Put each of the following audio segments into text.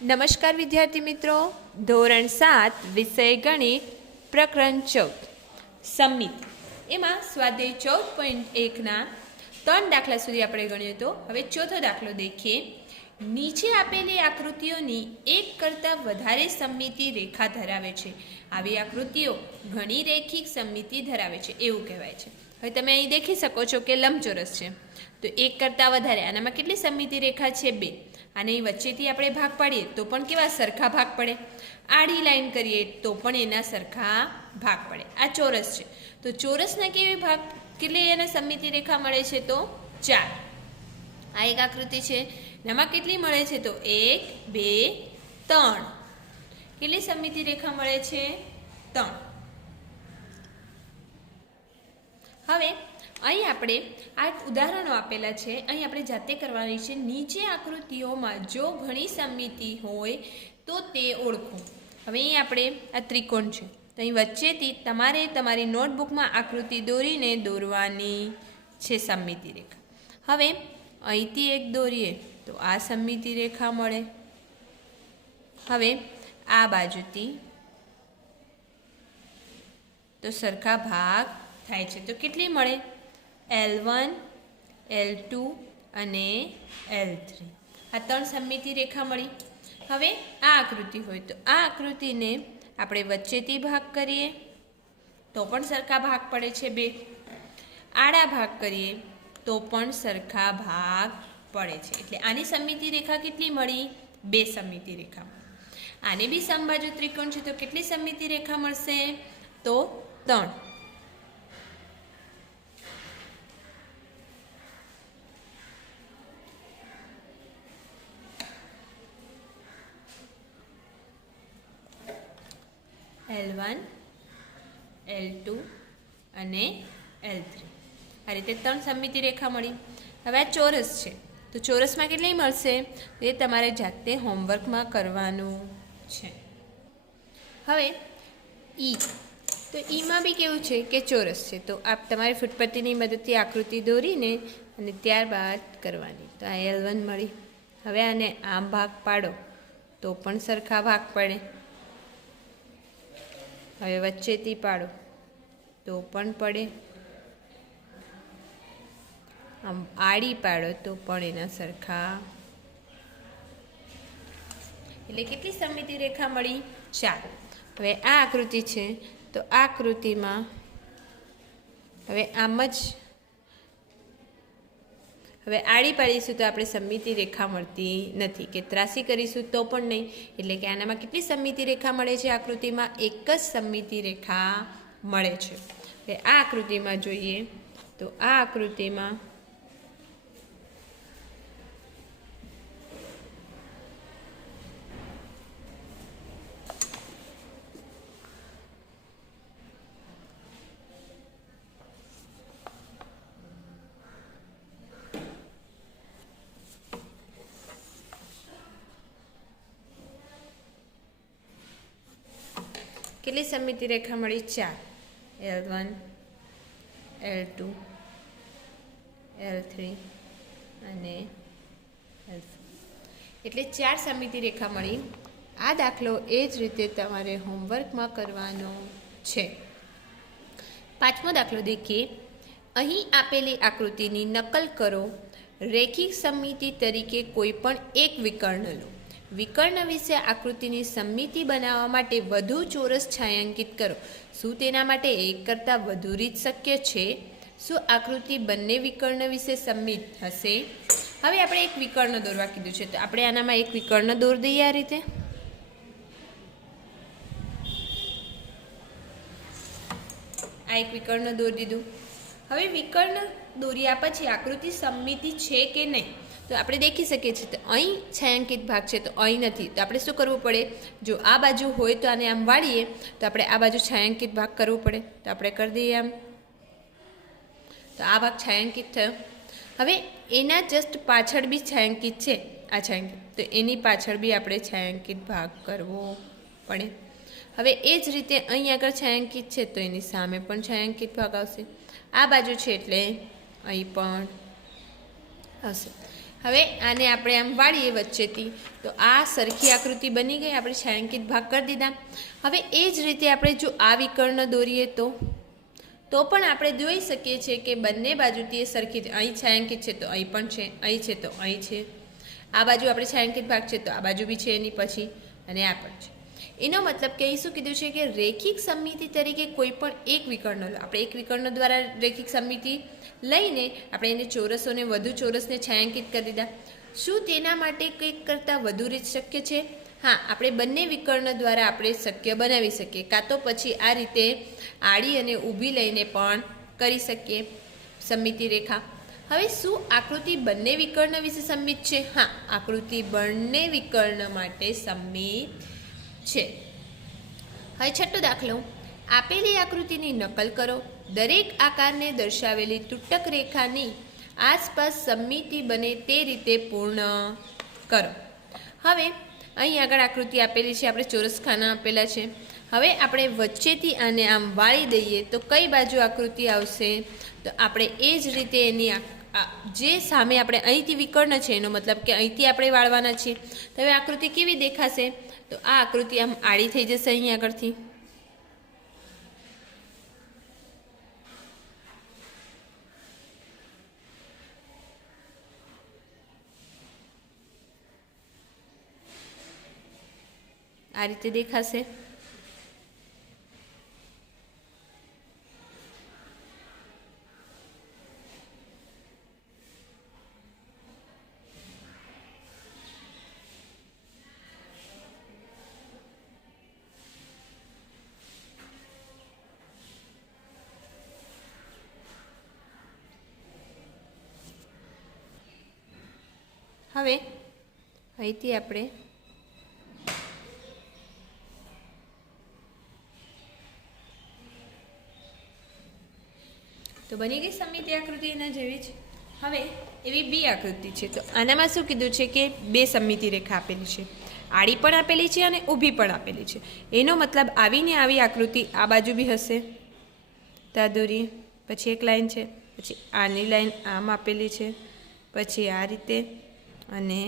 નમસ્કાર વિદ્યાર્થી મિત્રો, ધોરણ 7 વિષય ગણિત પ્રકરણ 14 સમિત એમાં સ્વાધ્યાય 14.1ના 3 દાખલા સુધી આપણે ગણ્યો હતો। હવે ચોથો દાખલો દેખીએ। નીચે આપેલી આકૃતિઓની એક કરતાં વધારે સમમિતિ રેખા ધરાવે છે। આવી આકૃતિઓ ઘણી રેખિક સમમિતિ ધરાવે છે એવું કહેવાય છે। હવે તમે અહીં દેખી શકો છો કે લંબચોરસ છે, તો એક કરતાં વધારે આનામાં કેટલી સમમિતિ રેખા છે? 2। અને વચ્ચેથી આપણે ભાગ પાડીએ તો પણ કેવા સરખા ભાગ પડે, આડી લાઈન કરીએ તો પણ એના સરખા ભાગ પડે। આ ચોરસ છે, તો ચોરસના કેવી ભાગ કેટલી એને સમમિતિ રેખા મળે છે? તો 4। આ એક આકૃતિ છે, એમાં કેટલી મળે છે? તો 1 2 3। કેટલી સમમિતિ રેખા મળે છે? 3। હવે અહીં આપણે આ ઉદાહરણો આપેલા છે, અહીં આપણે જાતે કરવાની છે। નીચે આકૃતિઓમાં જો ઘણી સમમિતિ હોય તો તે ઓળખો। હવે અહીં આપણે આ ત્રિકોણ છે, તો અહીં વચ્ચેથી તમારે તમારી નોટબુકમાં આકૃતિ દોરીને દોરવાની છે સમમિતિ રેખા। હવે અહીંથી એક દોરીએ તો આ સમમિતિ રેખા મળે। હવે આ બાજુથી તો સરખા ભાગ થાય છે, તો કેટલી મળે? L1 L2 અને L3 આ 3 સમમિતિ રેખા મળી। હવે આ આકૃતિ હોય તો આ આકૃતિને આપણે વચ્ચેથી ભાગ કરીએ તો પણ સરખા ભાગ પડે છે 2। આડા ભાગ કરીએ તો પણ સરખા ભાગ પડે છે, એટલે આની સમમિતિ રેખા કેટલી મળી? 2 સમમિતિ રેખા મળી। આને બી સમબાજુ ત્રિકોણ છે, તો કેટલી સમમિતિ રેખા મળશે? તો 3। L1 L2 અને L3 આ રીતે 3 સમમિતિ રેખા મળી। હવે આ ચોરસ છે, તો ચોરસમાં કેટલી મળશે? એ તમારે જાતે હોમવર્કમાં કરવાનું છે। હવે ઈ, તો ઈમાં બી કેવું છે કે ચોરસ છે, તો આપ તમારી ફૂટપટ્ટીની મદદથી આકૃતિ દોરીને અને ત્યારબાદ કરવાની। તો આ L1 મળી। હવે આને આમ ભાગ પાડો તો પણ સરખા ભાગ પડે। હવે વચ્ચેથી પાડો તો પણ પડે, આમ આડી પાડો તો પણ એના સરખા। એટલે કેટલી સમમિતિ રેખા મળી? 4। હવે આ આકૃતિ છે, તો આ આકૃતિમાં હવે આમ જ હવે આડી પાડીશું તો આપણે સમમિતિ રેખા મળતી નથી, કે ત્રાસી કરીશું તો પણ નહીં, એટલે કે આનામાં કેટલી સમમિતિ રેખા મળે છે? આકૃતિમાં એક જ સમમિતિ રેખા મળે છે। હવે આ આકૃતિમાં જોઈએ તો આ આકૃતિમાં કેટલી સમમિતિ રેખા મળી? 4। L1 L2 L3 અને L4, એટલે 4 સમમિતિ રેખા મળી। આ દાખલો એ જ રીતે તમારે હોમવર્કમાં કરવાનો છે। 5મો દાખલો દેખીએ। અહીં આપેલી આકૃતિની નકલ કરો। રેખિક સમમિતિ તરીકે કોઈ પણ એક વિકર્ણ લો। વિકર્ણ વિશે આકૃતિની સમમિતિ બનાવવા માટે વધુ ચોરસ છાંયાંકિત કરો। શું તેના માટે એક કરતાં વધુ રીત શક્ય છે? શું આકૃતિ બંને વિકર્ણ વિશે સમમિત હશે? હવે આપણે એક વિકર્ણ દોરવા કીધું છે, તો આપણે આનામાં એક વિકર્ણ દોર દઈએ આ રીતે। આ એક વિકર્ણ દોરી દીધું। હવે વિકર્ણ દોર્યા પછી આકૃતિ સમમિતિ છે કે નહીં તો આપણે દેખી શકીએ છીએ। તો અહીં છાંયાંકિત ભાગ છે, તો અહીં નથી, તો આપણે શું કરવું પડે? જો આ બાજુ હોય તો આને આમ વાળીએ તો આપણે આ બાજુ છાંયાંકિત ભાગ કરવો પડે, તો આપણે કરી દઈએ આમ, તો આ ભાગ છાંયાંકિત થયો। હવે એના જસ્ટ પાછળ બી છાંયાંકિત છે, આ છાંયાંકિત, તો એની પાછળ બી આપણે છાંયાંકિત ભાગ કરવો પડે। હવે એ જ રીતે અહીં આગળ છાંયાંકિત છે, તો એની સામે પણ છાંયાંકિત ભાગ આવશે। આ બાજુ છે એટલે અહીં પણ આવશે। હવે આને આપણે આમ વાળીએ વચ્ચેથી તો આ સરખી આકૃતિ બની ગઈ, આપણે છાંયાંકિત ભાગ કરી દીધા। હવે એ જ રીતે આપણે જો આ વિકર્ણ દોરીએ તો પણ આપણે જોઈ શકીએ છીએ કે બંને બાજુથી એ સરખી, અહીં છાંયાંકિત છે તો અહીં પણ છે, અહીં છે તો અહીં છે, આ બાજુ આપણે છાંયાંકિત ભાગ છે તો આ બાજુ બી છે એની પછી, અને આ પણ છે। એનો મતલબ કે અહીં શું કીધું છે કે રેખિક સમમિતિ તરીકે કોઈ પણ એક વિકર્ણ લો, આપણે એક વિકર્ણ દ્વારા રેખિક સમમિતિ લઈને આપણે એને ચોરસોને વધુ ચોરસને છાંયાંકિત કરી દીધા। શું તેના માટે કંઈક કરતાં વધુ રીત શક્ય છે? હા, આપણે બંને વિકર્ણ દ્વારા આપણે શક્ય બનાવી શકીએ, કાં તો પછી આ રીતે આડી અને ઊભી લઈને પણ કરી શકીએ સમમિતિ રેખા। હવે શું આકૃતિ બંને વિકર્ણ વિશે સંમિત છે? હા, આકૃતિ બંને વિકર્ણ માટે સંમિત છે। હવે છઠ્ઠો દાખલો, આપેલી આકૃતિની નકલ કરો, દરેક આકારને દર્શાવેલી તૂટક રેખાની આસપાસ સમમિતિ બને તે રીતે પૂર્ણ કરો। હવે અહીં આગળ આકૃતિ આપેલી છે, આપણે ચોરસ ખાના આપેલા છે। હવે આપણે વચ્ચેથી આને આમ વાળી દઈએ તો કઈ બાજુ આકૃતિ આવશે? તો આપણે એ જ રીતે એની જે સામે આપણે અહીંથી વિકર્ણ છે એનો મતલબ કે અહીંથી આપણે વાળવાના છીએ, તો હવે આકૃતિ કેવી દેખાશે? તો આ આકૃતિ આમ આડી થઈ જશે અહીં આગળથી, આ રીતે દેખાશે। હવે અહીંથી આપણે તો બની ગઈ સમમિતિ આકૃતિ એના જેવી જ। હવે એવી બી આકૃતિ છે, તો આનામાં શું કીધું છે કે બે સમમિતિ રેખા આપેલી છે, આડી પણ આપેલી છે અને ઊભી પણ આપેલી છે। એનો મતલબ આવીને આવી આકૃતિ આ બાજુ બી હશે, ત્યાં દોરીએ, પછી એક લાઈન છે, પછી આની લાઈન આમ આપેલી છે, પછી આ રીતે અને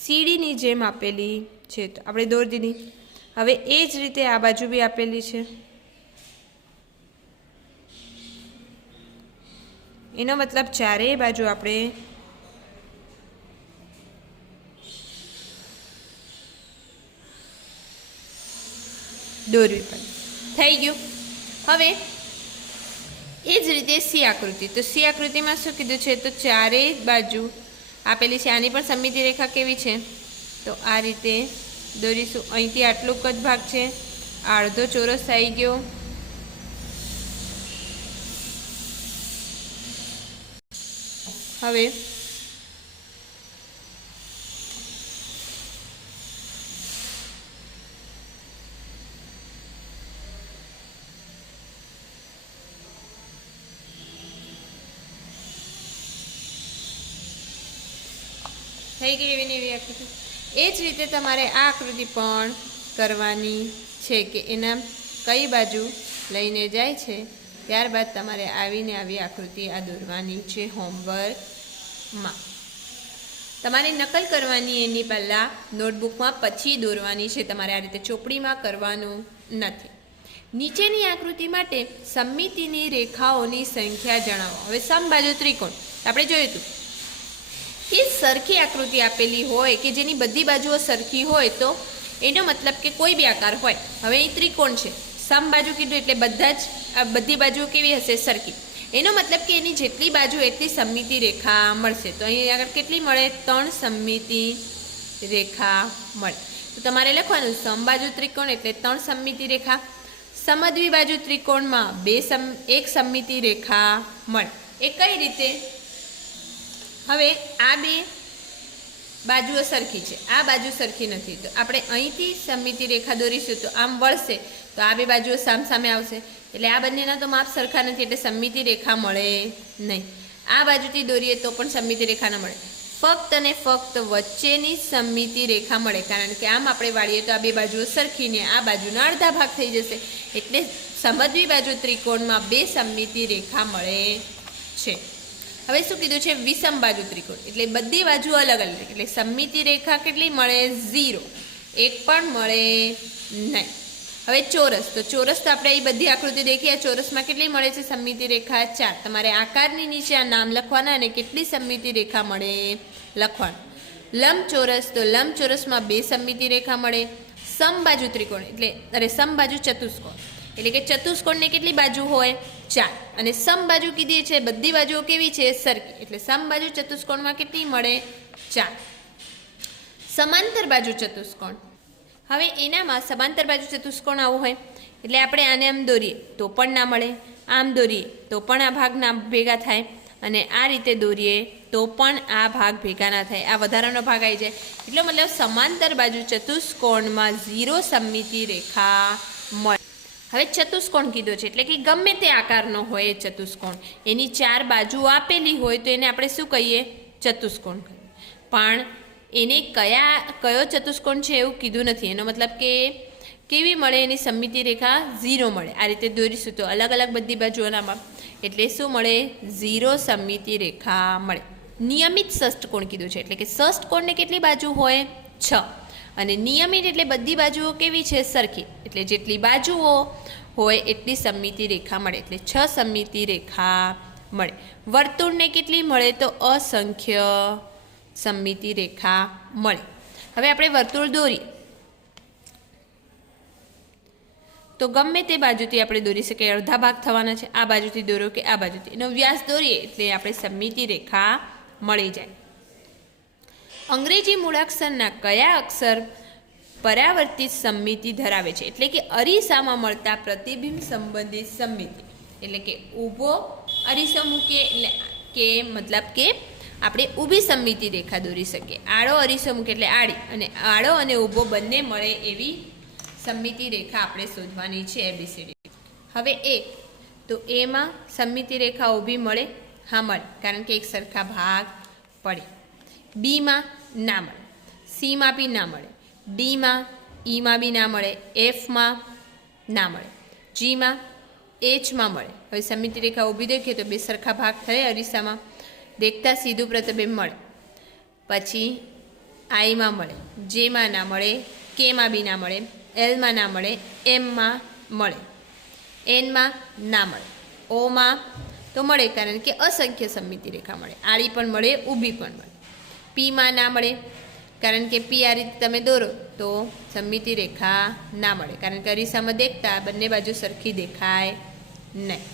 સીડીની જેમ આપેલી છે તો આપણે દોરી દીધી। હવે એ જ રીતે આ બાજુ બી આપેલી છે, એનો મતલબ ચારેય બાજુ આપણે દોરવી પડે। થઈ ગયું। હવે એ જ રીતે સી આકૃતિ, તો સી આકૃતિમાં શું કીધું છે? તો ચારેય બાજુ આપેલી છે, આની પણ સમમિતિ રેખા કેવી છે? તો આ રીતે દોરીશું। અહીંથી આટલું જ ભાગ છે, અડધો ચોરસ આવી ગયો, હવે થઈ ગઈ એવી ને એવી આકૃતિ। એ જ રીતે તમારે આ આકૃતિ પણ કરવાની છે કે એના કઈ બાજુ લઈને જાય છે, ત્યારબાદ તમારે આવીને આવી આકૃતિ આ દોરવાની છે હોમવર્કમાં। તમારે નકલ કરવાની એની પહેલાં નોટબુકમાં પછી દોરવાની છે, તમારે આ રીતે ચોપડીમાં કરવાનું નથી। નીચેની આકૃતિ માટે સમમિતિની રેખાઓની સંખ્યા જણાવો। હવે સમબાજુ ત્રિકોણ આપણે જોયું હતું કે સરખી આકૃતિ આપેલી હોય કે જેની બધી બાજુઓ સરખી હોય તો એનો મતલબ કે કોઈ બી આકાર હોય। હવે અહીં ત્રિકોણ છે, સમબાજુ કીધું એટલે બધી બાજુઓ કેવી હશે? સરખી। એનો મતલબ કે એની જેટલી બાજુ એટલી સમમિતિ રેખા મળશે। તો અહીં આગળ કેટલી મળે? 3 સમમિતિ રેખા મળે। તો તમારે લખવાનું સમબાજુ ત્રિકોણ એટલે 3 સમમિતિ રેખા, સમદ્વિબાજુ ત્રિકોણમાં 1 સમમિતિ રેખા મળે। એ કઈ રીતે? હવે આ બે બાજુઓ સરખી છે, આ બાજુ સરખી નથી, તો આપણે અહીંથી સમમિતિ રેખા દોરીશું તો આમ વળશે, તો આ બે બાજુઓ સામસામે આવશે, એટલે આ બંનેના તો માપ સરખા નથી એટલે સમમિતિ રેખા મળે નહીં। આ બાજુથી દોરીએ તો પણ સમમિતિ રેખા ન મળે, ફક્ત અને ફક્ત વચ્ચેની સમમિતિ રેખા મળે, કારણ કે આમ આપણે વાળીએ તો આ બે બાજુઓ સરખીને આ બાજુના અડધા ભાગ થઈ જશે, એટલે સમદ્વિબાજુ ત્રિકોણમાં 2 સમમિતિ રેખા મળે છે। હવે શું કીધું છે? વિષમ બાજુ ત્રિકોણ એટલે બધી બાજુ અલગ અલગ, એટલે સમમિતિ રેખા કેટલી મળે? 0, એક પણ મળે નહીં. હવે ચોરસ, તો ચોરસ તો આપણે એ બધી આકૃતિ દેખીએ, ચોરસમાં કેટલી મળે છે સમમિતિ રેખા? 4. તમારે આકારની નીચે આ નામ લખવાના અને કેટલી સમમિતિ રેખા મળે લખવાનું. લંબચોરસ, તો લંબચોરસમાં 2 સમમિતિ રેખા મળે. સમબાજુ ત્રિકોણ એટલે સમબાજુ ચતુષ્કોણ એટલે કે ચતુષ્કોણને કેટલી બાજુ હોય? 4. અને સમબાજુ કીધી છે બધી બાજુઓ કેવી છે? સરખી, એટલે સમબાજુ ચતુષ્કોણમાં કેટલી મળે? 4. સમાંતર બાજુ ચતુષ્કોણ, હવે એનામાં સમાંતર બાજુ ચતુષ્કોણ આવું હોય એટલે આપણે આને આમ દોરીએ તો પણ ના મળે, આમ દોરીએ તો પણ આ ભાગ ના ભેગા થાય, અને આ રીતે દોરીએ તો પણ આ ભાગ ભેગા ના થાય, આ વધારાનો ભાગ આવી જાય. એટલે મતલબ સમાંતર બાજુ ચતુષ્કોણમાં 0 સમમિતિ રેખા મળે. હવે ચતુષ્કોણ કીધો છે એટલે કે ગમે તે આકારનો હોય એ ચતુષ્કોણ, એની 4 બાજુઓ આપેલી હોય તો એને આપણે શું કહીએ? ચતુષ્કોણ કહીએ. પણ એને કયો ચતુષ્કોણ છે એવું કીધું નથી. એનો મતલબ કે કેવી મળે એની સમમિતિ રેખા? 0 મળે. આ રીતે દોરીશું તો અલગ અલગ બધી બાજુઓનામાં, એટલે શું મળે? 0 સમમિતિ રેખા મળે. નિયમિત ષષ્ઠકોણ કીધું છે એટલે કે ષષ્ઠકોણને કેટલી બાજુ હોય? 6. અને નિયમિત એટલે બધી બાજુઓ કેવી છે? સરખી, એટલે જેટલી બાજુઓ હોય એટલી સમમિતિ રેખા મળે, એટલે 6 સમમિતિ રેખા મળે. વર્તુળને કેટલી મળે? તો અસંખ્ય સમમિતિ રેખા મળે. હવે આપણે વર્તુળ દોરીએ તો ગમે તે બાજુથી આપણે દોરી શકીએ, અડધા ભાગ થવાના છે, આ બાજુથી દોરો કે આ બાજુથી, એનો વ્યાસ દોરીએ એટલે આપણે સમમિતિ રેખા મળી જાય. અંગ્રેજી મૂળાક્ષરના કયા અક્ષર પરાવર્તિત સમમિતિ ધરાવે છે? એટલે કે અરીસામાં મળતા પ્રતિબિંબ સંબંધિત સમમિતિ, એટલે કે ઊભો અરીસો મૂકીએ એટલે કે મતલબ કે આપણે ઊભી સમમિતિ રેખા દોરી શકીએ. આડો અરીસો મૂકીએ એટલે આડી, અને આડો અને ઊભો બંને મળે એવી સમમિતિ રેખા આપણે શોધવાની છે ABCD. હવે એ તો એમાં સમમિતિ રેખા ઊભી મળે? હા મળે, કારણ કે એક સરખા ભાગ પડે. બીમાં ના મળે, સીમાં બી ના મળે, ડીમાં ઈમાં બી ના મળે, એફમાં ના મળે, જીમાં એચમાં મળે. હવે સમમિતિ રેખા ઊભી દેખીએ તો 2 સરખા ભાગ થાય અરીસામાં, દેખતા સીધું પ્રતિબિંબ મળે. પછી આઈમાં મળે, જેમાં ના મળે, કેમાં બી ના મળે, એલમાં ના મળે, એમમાં મળે, એનમાં ના મળે, ઓમાં તો મળે કારણ કે અસંખ્ય સમમિતિ રેખા મળે, આડી પણ મળે, ઊભી પણ મળે. પીમાં ના મળે કારણ કે પી આ રીતે તમે દોરો તો સમમિતિ રેખા ના મળે, કારણ કે અરીસામાં દેખતા બંને બાજુ સરખી દેખાય નહીં.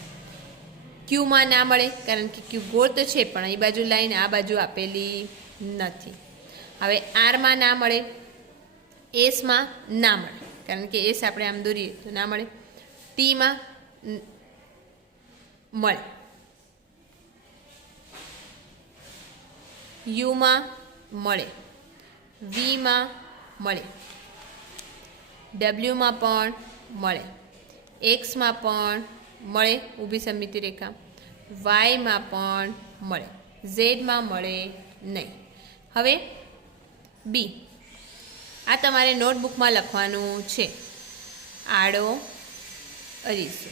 ક્યુમાં ના મળે કારણ કે ક્યુ ગોળ તો છે પણ એ બાજુ લાઈન આ બાજુ આપેલી નથી. હવે આરમાં ના મળે, એસમાં ના મળે કારણ કે એસ આપણે આમ દોરીએ તો ના મળે. ટીમાં મળે, યુમાં મળે, વીમાં મળે, ડબલ્યુમાં પણ મળે, એક્સમાં પણ મળે ઊભી સમમિતિ રેખા, વાયમાં પણ મળે, ઝેડમાં મળે નહીં. હવે બી, આ તમારે નોટબુકમાં લખવાનું છે. આડો અરીસો,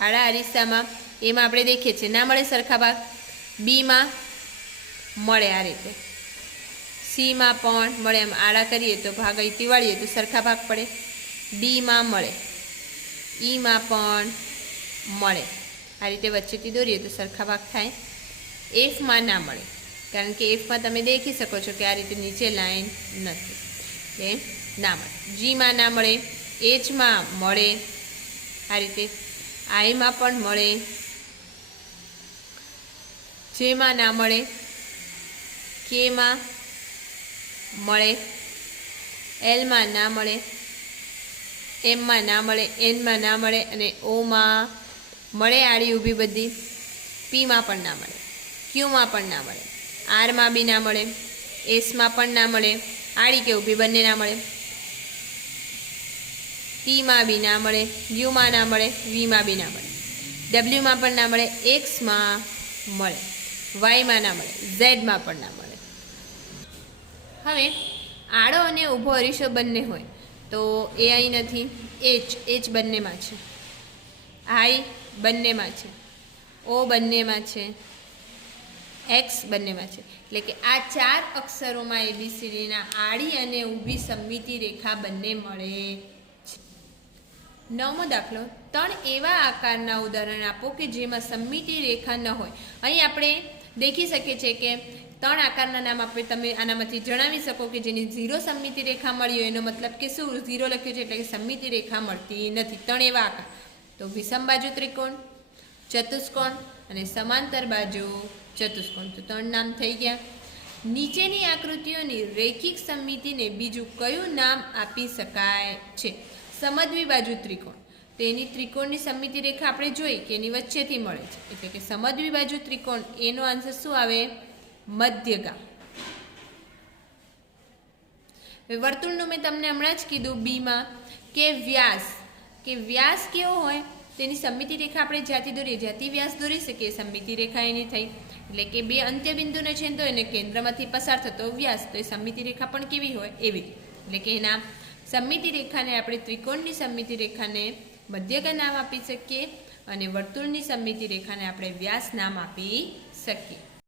આડા અરીસામાં એમાં આપણે દેખીએ છીએ ના મળે સરખા ભાગ, બીમાં મળે આ રીતે, સીમાં પણ મળે, એમ આડા કરીએ તો ભાગ અહીંથી વાળીએ તો સરખા ભાગ પડે, ડીમાં મળે, ઈમાં પણ મળે, આ રીતે વચ્ચેથી દોરીએ તો સરખા ભાગ થાય. એફમાં ના મળે કારણ કે એફમાં તમે દેખી શકો છો કે આ રીતે નીચે લાઈન નથી, એટલે ના મળે. જીમાં ના મળે, એચમાં મળે આ રીતે, આઈમાં પણ મળે, જેમાં ના મળે, કેમાં મળે, એલમાં ના મળે, એમમાં ના મળે, એનમાં ના મળે, અને ઓમાં મળે આડી ઊભી બધી, પીમાં પણ ના મળે, ક્યુમાં પણ ના મળે, આરમાં બી ના મળે, એસમાં પણ ના મળે, આડી કે ઊભી બંને ના મળે, ટીમાં બી ના મળે, યુમાં ના મળે, વીમાં બી ના મળે, ડબલ્યુમાં પણ ના મળે, એક્સમાં મળે, વાયમાં ના મળે, ઝેડમાં પણ ના મળે. હવે આડો અને ઊભો અરીસો બંને હોય તો એ અહીં નથી, એચ બંનેમાં છે, આઈ બંનેમાં છે, ઓ બંનેમાં છે, એક્સ બંનેમાં છે, એટલે કે આ 4 અક્ષરોમાં ABCDના આડી અને ઊભી સમમિતિ રેખા બંને મળે છે. 9મો દાખલો, 3 એવા આકારના ઉદાહરણ આપો કે જેમાં સમમિતિ રેખા ન હોય. અહીં આપણે દેખી શકીએ છીએ કે 3 આકારના નામ આપણે તમે આનામાંથી જણાવી શકો કે જેની 0 સમમિતિ રેખા મળી હોય. એનો મતલબ કે શું? 0 લખ્યું છે એટલે કે સમમિતિ રેખા મળતી નથી. 3 એવા આકાર તો વિષમ બાજુ ત્રિકોણ, ચતુષ્કોણ અને સમાંતર બાજુ ચતુષ્કોણ. તો 3 નામ થઈ ગયા. નીચેની આકૃતિઓની રેખિક સમમિતિને બીજું કયું નામ આપી શકાય છે? સમદ્વિબાજુ ત્રિકોણ. તો એની ત્રિકોણની સમમિતિ રેખા આપણે જોઈ કે એની વચ્ચેથી મળે છે, એટલે કે સમદ્વિબાજુ ત્રિકોણ. એનો આન્સર શું આવે? મધ્યગા. વર્તુળનું મેં તમને હમણાં જ કીધું બીમાં કે વ્યાસ કેવો હોય તેની સમમિતિ રેખા આપણે જ્યાંથી દોરીએ, જ્યાંથી વ્યાસ દોરી શકીએ સમમિતિ રેખા એની થઈ. એટલે કે બે અંત્યબિંદુને છેદતો એને કેન્દ્રમાંથી પસાર થતો વ્યાસ, તો એ સમમિતિ રેખા પણ કેવી હોય? એવી. એટલે કે એના સમમિતિ રેખાને આપણે ત્રિકોણની સમમિતિ રેખાને મધ્યગા નામ આપી શકીએ અને વર્તુળની સમમિતિ રેખાને આપણે વ્યાસ નામ આપી શકીએ.